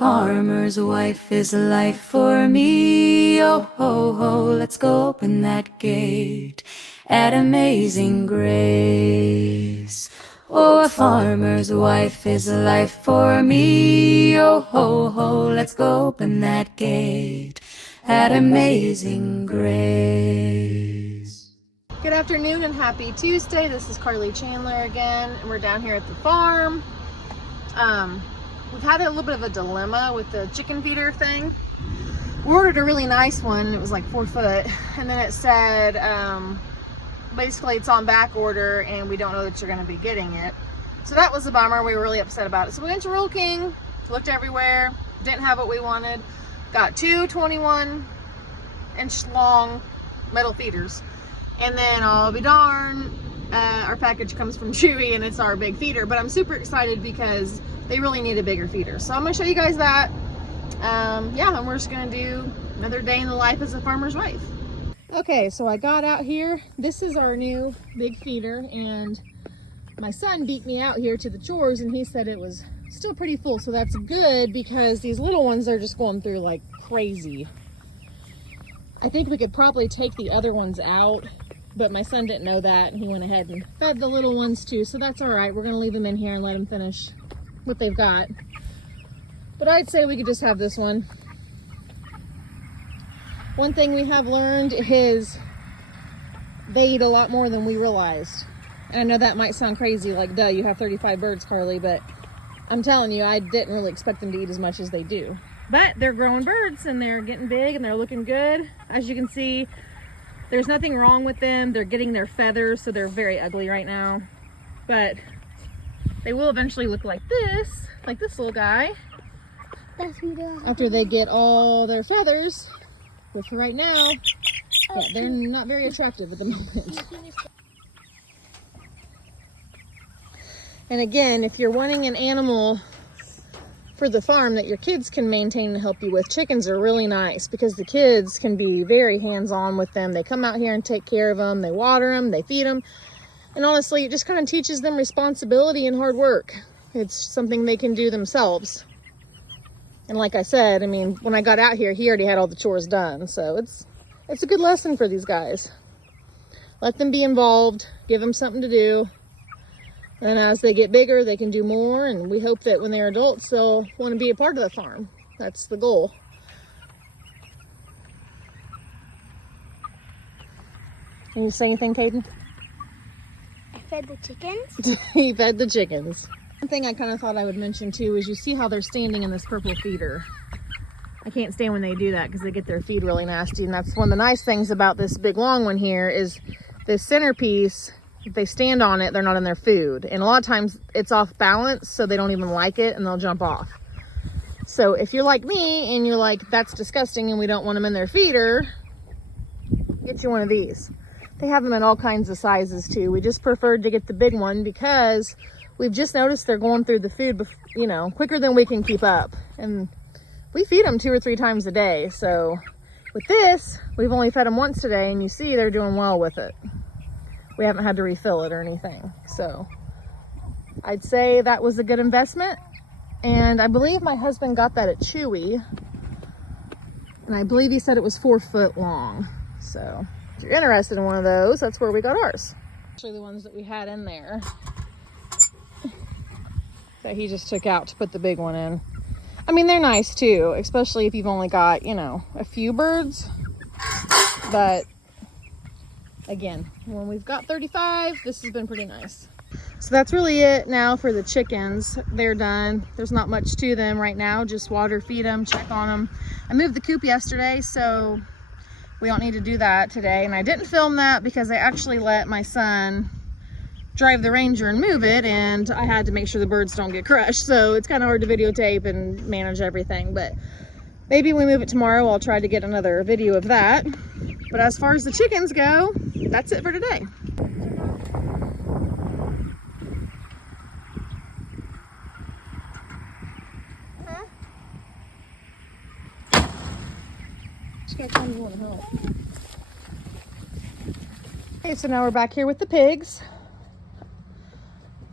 farmer's wife is life for me. Oh ho ho, let's go open that gate at Amazing Grace. Oh, a farmer's wife is life for me. Oh ho ho, let's go open that gate at Amazing Grace. Good afternoon and happy Tuesday. This is Carly Chandler again, and we're down here at the farm. We've had a little bit of a dilemma with the chicken feeder thing. We ordered a really nice one. It was like 4 foot, and then it said basically it's on back order and we don't know that you're going to be getting it. So that was a bummer. We were really upset about it. So we went to Rural King, looked everywhere, didn't have what we wanted. Got two 21-inch long metal feeders. And then I'll be darned, our package comes from Chewy and it's our big feeder. But I'm super excited because they really need a bigger feeder. So I'm going to show you guys that. Yeah, and we're just going to do another day in the life as a farmer's wife. Okay, so I got out here. This is our new big feeder, and my son beat me out here to the chores and he said it was still pretty full. So that's good because these little ones are just going through like crazy. I think we could probably take the other ones out, but my son didn't know that and he went ahead and fed the little ones too. So that's all right. We're going to leave them in here and let them finish what they've got. But I'd say we could just have this one. One thing we have learned is they eat a lot more than we realized. And I know that might sound crazy, like, duh, you have 35 birds, Carly, but I'm telling you, I didn't really expect them to eat as much as they do. But they're growing birds and they're getting big and they're looking good. As you can see, there's nothing wrong with them. They're getting their feathers, so they're very ugly right now. But they will eventually look like this little guy. After they get all their feathers, which right now, yeah, they're not very attractive at the moment. And again, if you're wanting an animal for the farm that your kids can maintain and help you with, chickens are really nice because the kids can be very hands-on with them. They come out here and take care of them. They water them, they feed them. And honestly, it just kind of teaches them responsibility and hard work. It's something they can do themselves. And like I said, I mean, when I got out here, he already had all the chores done. So it's a good lesson for these guys. Let them be involved, give them something to do. And as they get bigger, they can do more. And we hope that when they're adults, they'll want to be a part of the farm. That's the goal. Can you say anything, Caden? I fed the chickens. He fed the chickens. One thing I kind of thought I would mention too is you see how they're standing in this purple feeder. I can't stand when they do that because they get their feed really nasty. And that's one of the nice things about this big long one here is this centerpiece. If they stand on it, they're not in their food. And a lot of times it's off balance, so they don't even like it and they'll jump off. So if you're like me and you're like, that's disgusting and we don't want them in their feeder, get you one of these. They have them in all kinds of sizes too. We just preferred to get the big one because we've just noticed they're going through the food, you know, quicker than we can keep up. And we feed them 2 or 3 times a day. So with this, we've only fed them once today and you see they're doing well with it. We haven't had to refill it or anything. So I'd say that was a good investment. And I believe my husband got that at Chewy. And I believe he said it was 4 foot long. So if you're interested in one of those, that's where we got ours. Actually the ones that we had in there that he just took out to put the big one in. I mean, they're nice too, especially if you've only got, you know, a few birds. But again, when we've got 35, this has been pretty nice. So that's really it now for the chickens. They're done. There's not much to them right now. Just water, feed them, check on them. I moved the coop yesterday, so we don't need to do that today. And I didn't film that because I actually let my son drive the Ranger and move it, and I had to make sure the birds don't get crushed. So it's kind of hard to videotape and manage everything, but maybe we move it tomorrow. I'll try to get another video of that. But as far as the chickens go, that's it for today. Just gotta tell me you want to help. Okay, so now we're back here with the pigs.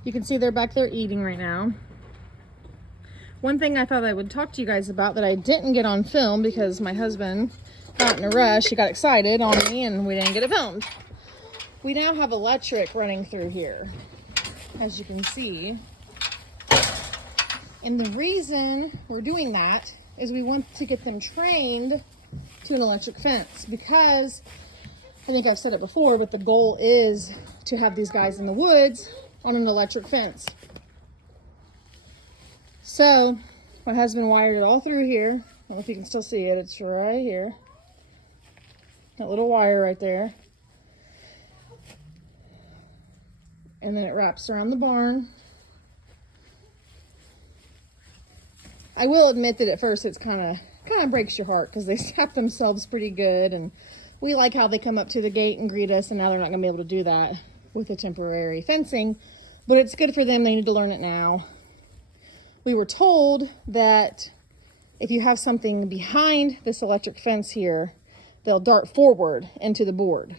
You can see they're back there eating right now. One thing I thought I would talk to you guys about that I didn't get on film because my husband got in a rush. He got excited on me and we didn't get it filmed. We now have electric running through here, as you can see. And the reason we're doing that is we want to get them trained to an electric fence, because I think I've said it before, but the goal is to have these guys in the woods on an electric fence. So my husband wired it all through here. I don't know if you can still see it. It's right here. That little wire right there. And then it wraps around the barn. I will admit that at first it's kind of breaks your heart because they sap themselves pretty good, and we like how they come up to the gate and greet us, and now they're not going to be able to do that with the temporary fencing, but it's good for them. They need to learn it now. We were told that if you have something behind this electric fence here, they'll dart forward into the board.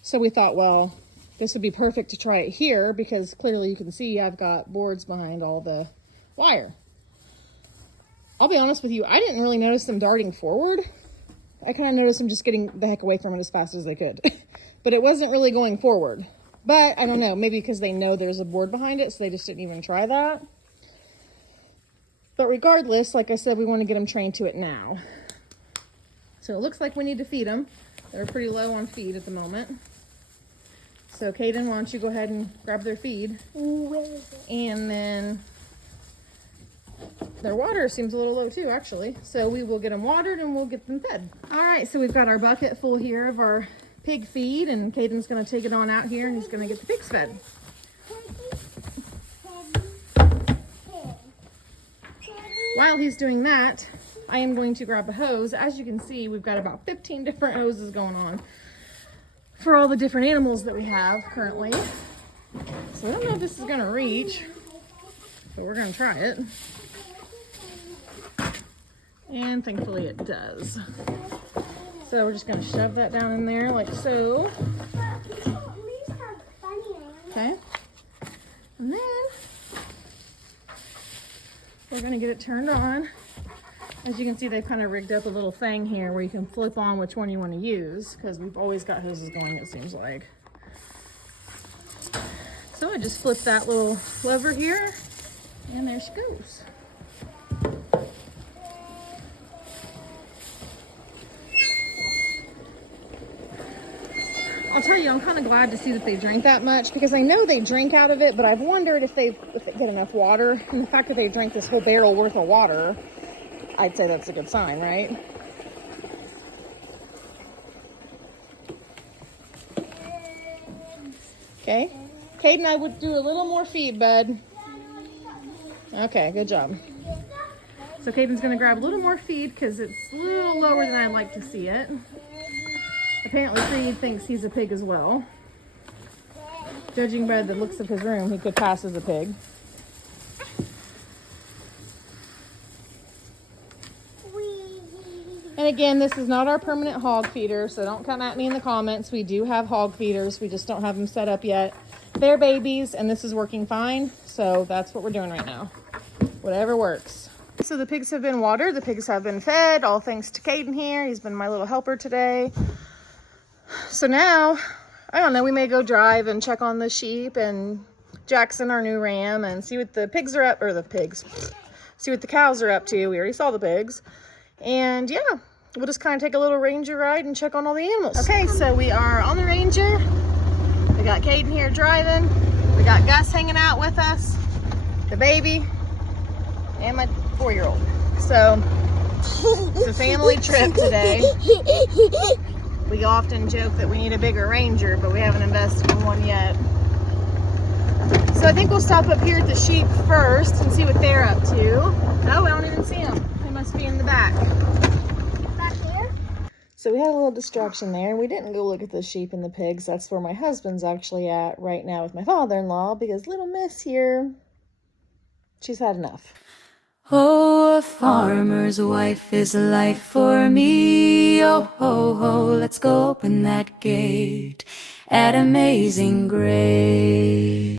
So we thought, well, this would be perfect to try it here because clearly you can see I've got boards behind all the wire. I'll be honest with you, I didn't really notice them darting forward. I kind of noticed them just getting the heck away from it as fast as they could. But it wasn't really going forward. But I don't know, maybe because they know there's a board behind it, so they just didn't even try that. But regardless, like I said, we want to get them trained to it now. So it looks like we need to feed them. They're pretty low on feed at the moment. So Caden, why don't you go ahead and grab their feed. Where is it? And then their water seems a little low too, actually. So we will get them watered and we'll get them fed. All right, so we've got our bucket full here of our pig feed, and Caden's gonna take it on out here and he's gonna get the pigs fed. While he's doing that, I am going to grab a hose. As you can see, we've got about 15 different hoses going on for all the different animals that we have currently. So I don't know if this is gonna reach, but we're gonna try it. And thankfully it does. So we're just gonna shove that down in there like so. Okay. And then we're gonna get it turned on. As you can see, they've kind of rigged up a little thing here where you can flip on which one you want to use, because we've always got hoses going, it seems like. So I just flip that little lever here, and there she goes. I'll tell you, I'm kind of glad to see that they drank that much, because I know they drink out of it, but I've wondered if they get enough water. And the fact that they drank this whole barrel worth of water, I'd say that's a good sign, right? Okay. Caden, I would do a little more feed, bud. Okay, good job. So Caden's gonna grab a little more feed because it's a little lower than I'd like to see it. Apparently Creed thinks he's a pig as well. Judging by the looks of his room, he could pass as a pig. And again, this is not our permanent hog feeder, so don't come at me in the comments. We do have hog feeders, we just don't have them set up yet. They're babies, and this is working fine, so that's what we're doing right now. Whatever works. So the pigs have been watered, the pigs have been fed, all thanks to Caden here. He's been my little helper today. So now, I don't know, we may go drive and check on the sheep and Jackson, our new ram, and see what the pigs are up, or the pigs, see what the cows are up to. We already saw the pigs. And yeah, we'll just kind of take a little ranger ride and check on all the animals. Okay, so we are on the ranger. We got Caden here driving. We got Gus hanging out with us, the baby, and my 4-year-old. So it's a family trip today. We often joke that we need a bigger ranger, but we haven't invested in one yet. So I think we'll stop up here at the sheep first and see what they're up to. Oh, I don't even see them. They must be in the back. Back here? So we had a little distraction there, and we didn't go look at the sheep and the pigs. That's where my husband's actually at right now with my father-in-law, because little miss here, she's had enough. Oh, a farmer's wife is life for me. Oh, ho, ho, let's go open that gate at Amazing Grace.